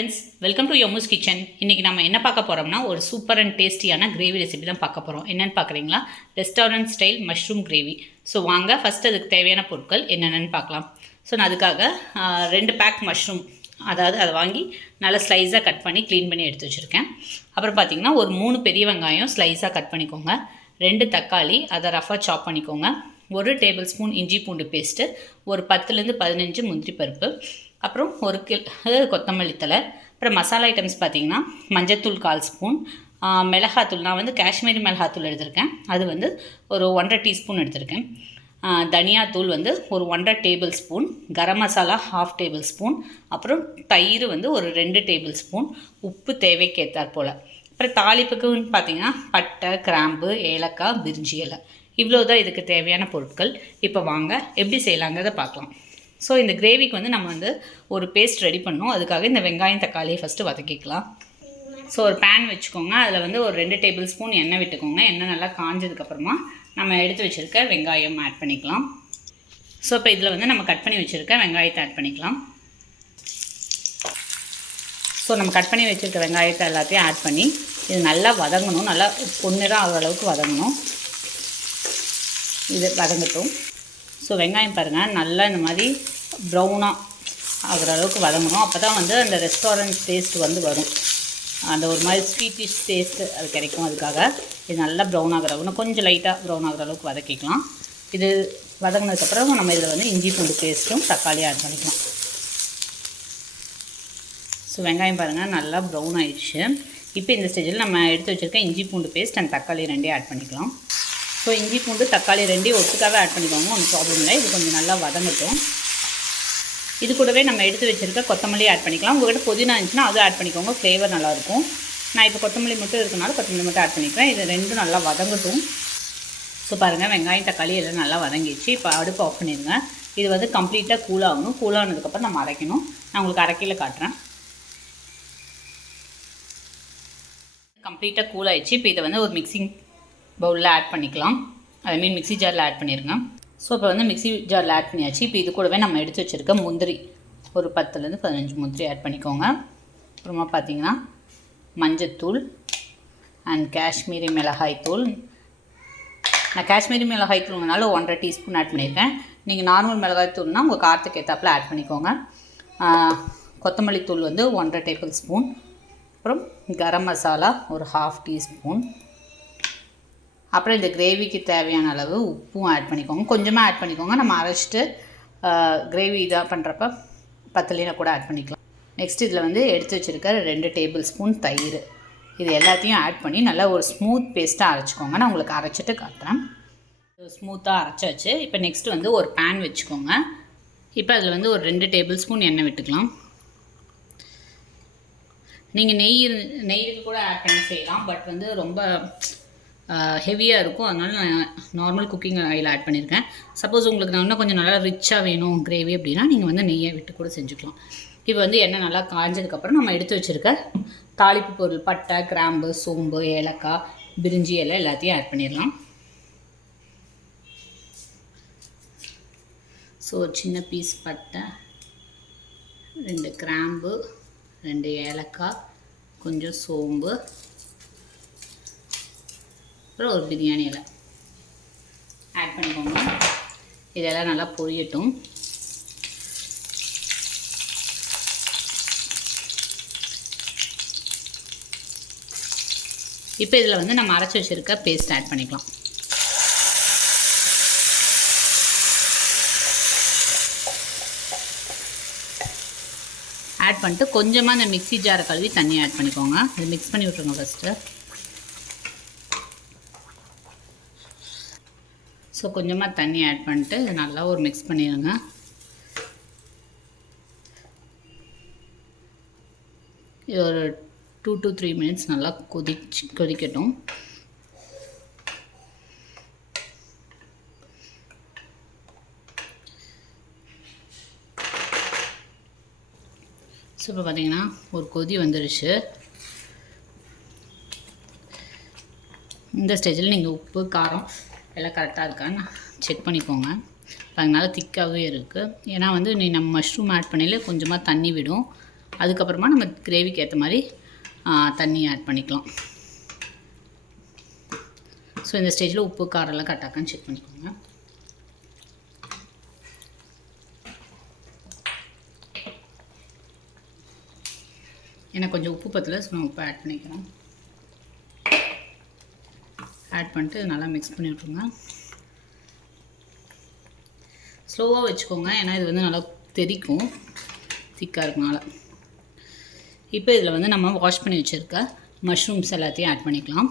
Friends, welcome to யோமூஸ் kitchen. இன்றைக்கி நம்ம என்ன பார்க்க போகிறோம்னா ஒரு சூப்பர் அண்ட் டேஸ்டியான கிரேவி ரெசிபி தான் பார்க்க போகிறோம். என்னென்னு பார்க்குறீங்களா? Restaurant style mushroom gravy. So வாங்க ஃபஸ்ட்டு அதுக்கு தேவையான பொருட்கள் என்னென்னு பார்க்கலாம். ஸோ நான் அதுக்காக 2 பேக் மஷ்ரூம், அதாவது அதை வாங்கி நல்லா ஸ்லைஸாக கட் பண்ணி க்ளீன் பண்ணி எடுத்து வச்சுருக்கேன். அப்புறம் பார்த்திங்கன்னா ஒரு 3 பெரிய வெங்காயம் ஸ்லைஸாக கட் பண்ணிக்கோங்க. 2 தக்காளி அதை ரஃபாக சாப் பண்ணிக்கோங்க. 1 டேபிள் ஸ்பூன் இஞ்சி பூண்டு பேஸ்ட்டு, ஒரு 10லேருந்து 15 முந்திரி பருப்பு, அப்புறம் 1 கொத்தமல்லி தழை. அப்புறம் மசாலா ஐட்டம்ஸ் பார்த்திங்கன்னா மஞ்சத்தூள் 1/4 ஸ்பூன், மிளகாத்தூள் நான் வந்து காஷ்மீரி மிளகாத்தூள் எடுத்திருக்கேன், அது வந்து ஒரு 1.5 டீஸ்பூன் எடுத்திருக்கேன். தனியாத்தூள் வந்து ஒரு 1.5 table spoon, garam masala 1/2 table spoon, அப்புறம் தயிர் வந்து ஒரு 2 டேபிள் ஸ்பூன், உப்பு தேவைக்கேற்றாற் போல். அப்புறம் தாளிப்புக்குன்னு பார்த்திங்கன்னா பட்டை, கிராம்பு, ஏலக்காய், பிரிஞ்சி இலை, இவ்வளோ தான் இதுக்கு தேவையான பொருட்கள். இப்போ வாங்க எப்படி செய்யலாங்கிறத பார்க்கலாம். ஸோ இந்த கிரேவிக்கு வந்து நம்ம வந்து ஒரு பேஸ்ட் ரெடி பண்ணோம். அதுக்காக இந்த வெங்காயம் தக்காளியை ஃபஸ்ட்டு வதக்கிக்கலாம். ஸோ ஒரு பேன் வச்சுக்கோங்க. அதில் வந்து ஒரு 2 டேபிள் ஸ்பூன் எண்ணெய் விட்டுக்கோங்க. எண்ணெய் நல்லா காஞ்சதுக்கப்புறமா நம்ம எடுத்து வச்சுருக்க வெங்காயம் ஆட் பண்ணிக்கலாம். ஸோ இப்போ இதில் வந்து நம்ம கட் பண்ணி வச்சுருக்க வெங்காயத்தை ஆட் பண்ணிக்கலாம். ஸோ நம்ம கட் பண்ணி வச்சுருக்க வெங்காயத்தை எல்லாத்தையும் ஆட் பண்ணி இது நல்லா வதங்கணும். நல்லா பொன்னிறம் ஆகிற அளவுக்கு வதங்கணும். இது வதங்கட்டும். ஸோ வெங்காயம் பாருங்கள் நல்லா இந்த மாதிரி ப்ரௌனாக ஆகிற அளவுக்கு வதங்கணும். அப்போ தான் வந்து அந்த ரெஸ்டாரண்ட் டேஸ்ட் வந்து வரும். அந்த ஒரு மாதிரி ஸ்வீட்டிஷ் டேஸ்ட்டு அது கிடைக்கும். அதுக்காக இது நல்லா ப்ரௌன் ஆகிற அளவுக்கு, கொஞ்சம் லைட்டாக ப்ரௌன் ஆகிற அளவுக்கு வதக்கிக்கலாம். இது வதங்கினதுக்கப்புறம் நம்ம இதில் வந்து இஞ்சி பூண்டு பேஸ்ட்டும் தக்காளியும் ஆட் பண்ணிக்கலாம். ஸோ வெங்காயம் பாருங்கள் நல்லா ப்ரௌன் ஆகிடுச்சு. இப்போ இந்த ஸ்டேஜில் நம்ம எடுத்து வச்சுருக்க இஞ்சி பூண்டு பேஸ்ட் அண்ட் தக்காளி 2 ஆட் பண்ணிக்கலாம். ஸோ இஞ்சி பூண்டு தக்காளி 2 ஒட்டுக்காகவே ஆட் பண்ணிக்கோங்க, ஒன்றும் ப்ராப்ளம் இல்லை. இது கொஞ்சம் நல்லா வதங்கட்டும். இது கூடவே நம்ம எடுத்து வச்சுருக்க கொத்தமல்லி ஆட் பண்ணிக்கலாம். உங்கள்கிட்ட புதினா இருந்துச்சுன்னா அது ஆட் பண்ணிக்கோங்க, ஃப்ளேவர் நல்லாயிருக்கும். நான் இப்போ கொத்தமல்லி மட்டும் இருக்கனால கொத்தமல்லி மட்டும் ஆட் பண்ணிக்கிறேன். இது 2 நல்லா வதங்கட்டும். ஸோ பாருங்கள் வெங்காயம் தக்காளி எல்லாம் நல்லா வதங்கிடுச்சு. இப்போ அடுப்பு ஆஃப் பண்ணிடுங்க. இது வந்து கம்ப்ளீட்டாக கூலாகணும். கூலானதுக்கப்புறம் நம்ம அரைக்கணும். நான் உங்களுக்கு அரைக்கையில் காட்டுறேன். கம்ப்ளீட்டாக கூல் ஆகிடுச்சு. இப்போ இதை வந்து ஒரு மிக்சிங் பவுலில் ஆட் பண்ணிக்கலாம். ஐ மிக்ஸி ஜாரில் ஆட் பண்ணிடுங்க. ஸோ இப்போ வந்து மிக்ஸி ஜாரில் ஆட் பண்ணியாச்சு. இப்போ இது கூடவே நம்ம எடுத்து வச்சுருக்க முந்திரி ஒரு 10லேருந்து 15 முந்திரி ஆட் பண்ணிக்கோங்க. அப்புறமா பார்த்திங்கன்னா மஞ்சத்தூள் அண்ட் காஷ்மீரி மிளகாய் தூள். நான் காஷ்மீரி மிளகாய் தூள்னால 1.5 டீஸ்பூன் ஆட் பண்ணியிருக்கேன். நீங்கள் நார்மல் மிளகாய் தூள்னால் உங்கள் காரத்துக்கு ஏற்றாப்பில் ஆட் பண்ணிக்கோங்க. கொத்தமல்லி தூள் வந்து 1.5 டேபிள் ஸ்பூன், அப்புறம் கரம் மசாலா ஒரு 1/2 டீஸ்பூன், அப்புறம் இந்த கிரேவிக்கு தேவையான அளவு உப்பும் ஆட் பண்ணிக்கோங்க. கொஞ்சமாக ஆட் பண்ணிக்கோங்க. நம்ம அரைச்சிட்டு கிரேவி இதாக பண்ணுறப்ப பத்தலினா கூட ஆட் பண்ணிக்கலாம். நெக்ஸ்ட் இதில் வந்து எடுத்து வச்சுருக்க 2 டேபிள் ஸ்பூன் தயிர், இது எல்லாத்தையும் ஆட் பண்ணி நல்லா ஒரு ஸ்மூத் பேஸ்ட்டாக அரைச்சிக்கோங்க. நான் உங்களுக்கு அரைச்சிட்டு காட்டுறேன். ஸ்மூத்தாக அரைச்சாச்சு. இப்போ நெக்ஸ்ட்டு வந்து ஒரு பேன் வச்சுக்கோங்க. இப்போ அதில் வந்து ஒரு 2 டேபிள் ஸ்பூன் எண்ணெய் விட்டுக்கலாம். நீங்கள் நெய்க்கு கூட ஆட் பண்ணி செய்யலாம். பட் வந்து ரொம்ப ஹெவியாக இருக்கும். அதனால் நான் நார்மல் குக்கிங் ஆயில் ஆட் பண்ணியிருக்கேன். சப்போஸ் உங்களுக்கு நான் இன்னும் கொஞ்சம் நல்லா ரிச்சாக வேணும் கிரேவி அப்படின்னா நீங்கள் வந்து நெய்யை விட்டு கூட செஞ்சுக்கலாம். இப்போ வந்து எண்ணெய் நல்லா காஞ்சதுக்கப்புறம் நம்ம எடுத்து வச்சுருக்க தாளிப்பு பொருள் பட்டை, கிராம்பு, சோம்பு, ஏலக்காய், பிரிஞ்சி இலை எல்லாத்தையும் ஆட் பண்ணிடலாம். ஸோ ஒரு சின்ன பீஸ் பட்டை, 2 கிராம்பு, 2 ஏலக்காய், கொஞ்சம் சோம்பு, அப்புறம் ஒரு பிரியாணி இலை ஆட் பண்ணிக்கோங்க. இதெல்லாம் நல்லா பொரியட்டும். இப்போ இதில் வந்து நம்ம அரைச்சி வச்சுருக்க பேஸ்ட் ஆட் பண்ணிக்கலாம். ஆட் பண்ணிட்டு கொஞ்சமாக அந்த மிக்ஸி ஜாரை கழுவி தண்ணி ஆட் பண்ணிக்கோங்க. இது மிக்ஸ் பண்ணி விட்ருங்க ஃபஸ்ட்டு. ஸோ கொஞ்சமாக தண்ணி ஆட் பண்ணிட்டு நல்லா ஒரு மிக்ஸ் பண்ணிடுங்க. இது ஒரு 2 to 3 மினிட்ஸ் நல்லா கொதிக்கட்டும். ஸோ இப்போ பார்த்திங்கன்னா ஒரு கொதி வந்துடுச்சு. இந்த ஸ்டேஜில் நீங்கள் உப்பு காரம் எல்லாம் கரெக்டாக இருக்கான்னு செக் பண்ணிக்கோங்க. அதனால் திக்காகவே இருக்குது. ஏன்னா வந்து நம்ம மஷ்ரூம் ஆட் பண்ணல கொஞ்சமாக தண்ணி விடும். அதுக்கப்புறமா நம்ம கிரேவிக்கு ஏற்ற மாதிரி தண்ணி ஆட் பண்ணிக்கலாம். ஸோ இந்த ஸ்டேஜில் உப்பு காரெல்லாம் கரெக்டாக்கான்னு செக் பண்ணிக்கோங்க. எனக்கு கொஞ்சம் உப்பு பத்தல, ஸோ நான் உப்பு ஆட் பண்ணிக்கிறேன். ஆட் பண்ணிட்டு நல்லா மிக்ஸ் பண்ணி விட்ருங்க. ஸ்லோவாக வச்சுக்கோங்க, ஏன்னா இது வந்து நல்லா தெறிக்கும் திக்காக இருக்கனால. இப்போ இதில் வந்து நம்ம வாஷ் பண்ணி வச்சுருக்க மஷ்ரூம்ஸ் எல்லாத்தையும் ஆட் பண்ணிக்கலாம்.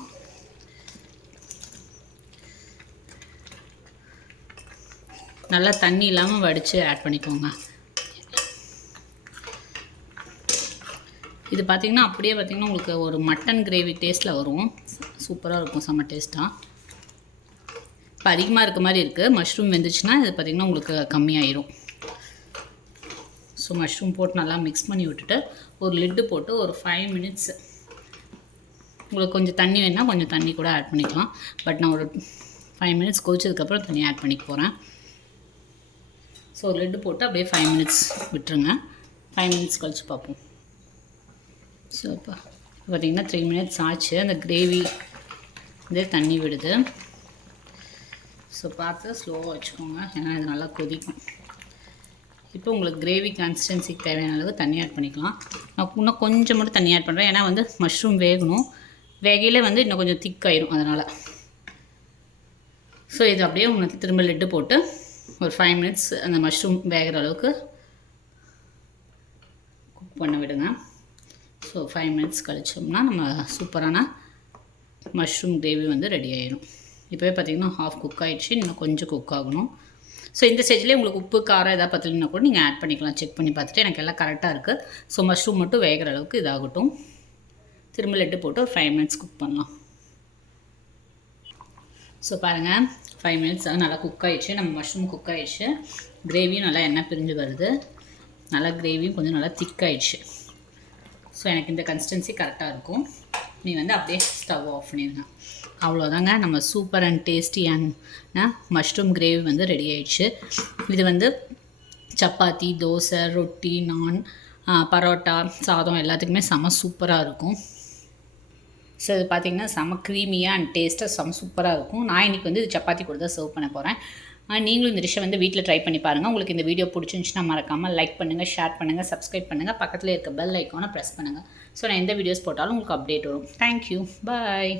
நல்லா தண்ணி இல்லாமல் வடித்து ஆட் பண்ணிக்கோங்க. இது பார்த்திங்கன்னா அப்படியே பார்த்திங்கன்னா உங்களுக்கு ஒரு மட்டன் கிரேவி டேஸ்ட்டில் வரும். சூப்பராக இருக்கும், செம்ம டேஸ்ட்டாக. இப்போ அதிகமாக இருக்க மாதிரி இருக்குது. மஷ்ரூம் வெந்துச்சுன்னா இது பார்த்திங்கன்னா உங்களுக்கு கம்மியாயிரும். ஸோ மஷ்ரூம் போட்டு நல்லா மிக்ஸ் பண்ணி விட்டுட்டு ஒரு லிட்டு போட்டு ஒரு 5 மினிட்ஸ், உங்களுக்கு கொஞ்சம் தண்ணி வேணுன்னா கொஞ்சம் தண்ணி கூட ஆட் பண்ணிக்கலாம். பட் நான் ஒரு 5 மினிட்ஸ் கொதிச்சதுக்கப்புறம் தண்ணி ஆட் பண்ணிக்க போகிறேன். ஸோ ஒரு லிட்டு போட்டு அப்படியே 5 மினிட்ஸ் விட்டுருங்க. 5 மினிட்ஸ் கழித்து பார்ப்போம். ஸோ இப்போ பார்த்திங்கன்னா 3 மினிட்ஸ் ஆச்சு. அந்த கிரேவி இதே தண்ணி விடுது. ஸோ பார்த்து ஸ்லோவாக வச்சுக்கோங்க, ஏன்னா இது நல்லா கொதிக்கும். இப்போ உங்களுக்கு கிரேவி கன்சிஸ்டன்சிக்கு தேவையான அளவு தண்ணி ஆட் பண்ணிக்கலாம். நான் இன்னும் கொஞ்சம் மட்டும் தண்ணி ஆட் பண்ணுறேன், ஏன்னா வந்து மஷ்ரூம் வேகணும். வேகையில் வந்து இன்னும் கொஞ்சம் திக்காயிடும் அதனால். ஸோ இது அப்படியே உங்களுக்கு திரும்ப லிட்டு போட்டு ஒரு 5 மினிட்ஸ் அந்த மஷ்ரூம் வேகிற அளவுக்கு குக் பண்ண விடுங்க. ஸோ 5 மினிட்ஸ் கழிச்சோம்னா நம்ம சூப்பரான மஷ்ரூம் கிரேவி வந்து ரெடி ஆகிடும். இப்போவே பார்த்திங்கன்னா ஹாஃப் குக் ஆகிடுச்சு, இன்னும் கொஞ்சம் குக் ஆகணும். ஸோ இந்த ஸ்டேஜ்லேயே உங்களுக்கு உப்பு காரம் எதாவது பத்தலைன்னா கூட நீங்கள் ஆட் பண்ணிக்கலாம். செக் பண்ணி பார்த்துட்டு எனக்கு எல்லாம் கரெக்டாக இருக்குது. ஸோ மஷ்ரூம் மட்டும் வேகிற அளவுக்கு இதாகட்டும். திரும்ப லெட்டு போட்டு ஒரு 5 மினிட்ஸ் குக் பண்ணலாம். ஸோ பாருங்கள் 5 மினிட்ஸ் நல்லா குக் ஆகிடுச்சு. நம்ம மஷ்ரூம் குக் ஆகிடுச்சு. கிரேவியும் நல்லா எண்ணெய் பிரிஞ்சு வருது. நல்லா கிரேவியும் கொஞ்சம் நல்லா திக்காகிடுச்சு. ஸோ எனக்கு இந்த கன்சிஸ்டன்சி கரெக்டாக இருக்கும். நீ வந்து அப்படியே ஸ்டவ் ஆஃப் பண்ணிடுங்க. அவ்வளோதாங்க, நம்ம சூப்பர் அண்ட் டேஸ்டியான மஷ்ரூம் கிரேவி வந்து ரெடி ஆயிடுச்சு. இது வந்து சப்பாத்தி, தோசை, ரொட்டி, நான், பரோட்டா, சாதம் எல்லாத்துக்குமே செம சூப்பராக இருக்கும். ஸோ இது பார்த்திங்கன்னா செம க்ரீமியாக அண்ட் டேஸ்ட்டாக செம சூப்பராக இருக்கும். நான் இன்றைக்கி வந்து இது சப்பாத்தி கூட தான் சர்வ் பண்ண போகிறேன். நீங்களும் இந்த டிஷ்ஷை வந்து வீட்டில் ட்ரை பண்ணி பாருங்கள். உங்களுக்கு இந்த வீடியோ பிடிச்சிருந்துச்சுன்னா மறக்காமல் லைக் பண்ணுங்கள், ஷேர் பண்ணுங்கள், சப்ஸ்கிரைப் பண்ணுங்கள், பக்கத்தில் இருக்க பெல் ஐக்கானை ப்ரெஸ் பண்ணுங்கள். ஸோ நான் எந்த வீடியோஸ் போட்டாலும் உங்களுக்கு அப்டேட் வரும். தேங்க்யூ, பாய்.